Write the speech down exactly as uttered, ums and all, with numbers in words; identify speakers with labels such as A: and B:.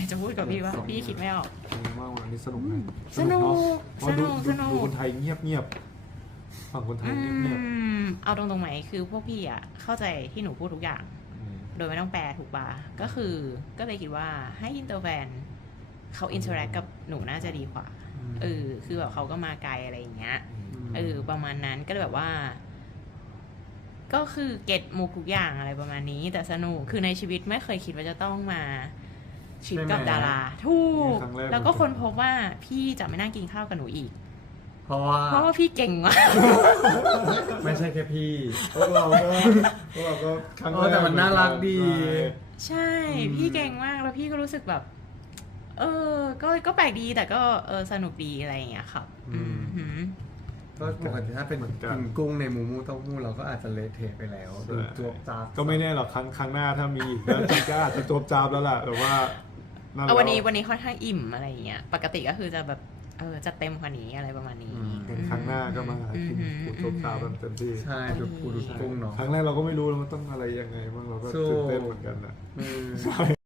A: จะพูดกับพี่ว่าพี่คิดไม่ออก
B: เป็นไงบ้างวันนี้สนุกไหม
A: สนุก
B: เพราะดู
A: สนุก
B: ดูดูคนไทยเงียบเงียบฝั่งคนไทยเงียบเงียบ
A: อืมเอาตรงๆไหมคือพวกพี่อ่ะเข้าใจที่หนูพูดทุกอย่าง โดยไม่ต้องแปลถูกปะก็คือก็เลยคิดว่าให้อินเตอร์แฟนเขาอินเทอร์แอคกับหนูน่าจะดีกว่าเออคือแบบเขาก็มาไกลอะไรอย่างเงี้ยเออประมาณนั้นก็เลยแบบว่า ก็คือเก็ตมุกทุกอย่างอะไรประมาณนี้ แต่สนุกคือในชีวิตไม่เคยคิดว่าจะต้องมาชิปกับดาราทูกแล้วก็คนพบว่าพี่จะไม่นั่งกินข้าวกับหนูอีก
C: เพราะว่า
A: เพราะว่าพี่เก่งมาก
C: ไม่ใช่แค่พี่
B: พวกเราก็พวกเราก็ครั้ง
C: เออแต่มันน่ารักดี
A: ใช่ พี่เก่งมากแล้วพี่ก็รู้สึกแบบ เออ ก็ก็แปลกดีแต่ก็เออสนุกดีอะไรอย่างเงี้ยครับ อืมหืม
C: ก็ปกติถ้าเป็นกินกุ้งในหมูมูเต้าหู้เราก็อาจจะเละเทะไปแล้วโดนจวบจ้าบ
B: ก็ไม่แน่หรอกครั้งครั้งหน้าถ้ามีอีกแล้วจริงก็อาจจะจบจาบแล้วล่ะแต่ว่า
A: เอาวันนี้วันนี้ค่อนข้างอิ่มอะไรอย่างเงี้ยปกติก็คือจะแบบเออจะเต็มกว่านี้อะไรประมาณนี้
B: ครั้งหน้าก็มากินปูจบจาบกันเต็มที่
C: ใช่ดูปูดูกุ้งเนาะ
B: ครั้งแรกเราก็ไม่รู้แล้วมันต้องอะไรยังไงบ้างเราก็ตื่นเต้นเหมือนกันนะ
C: อืม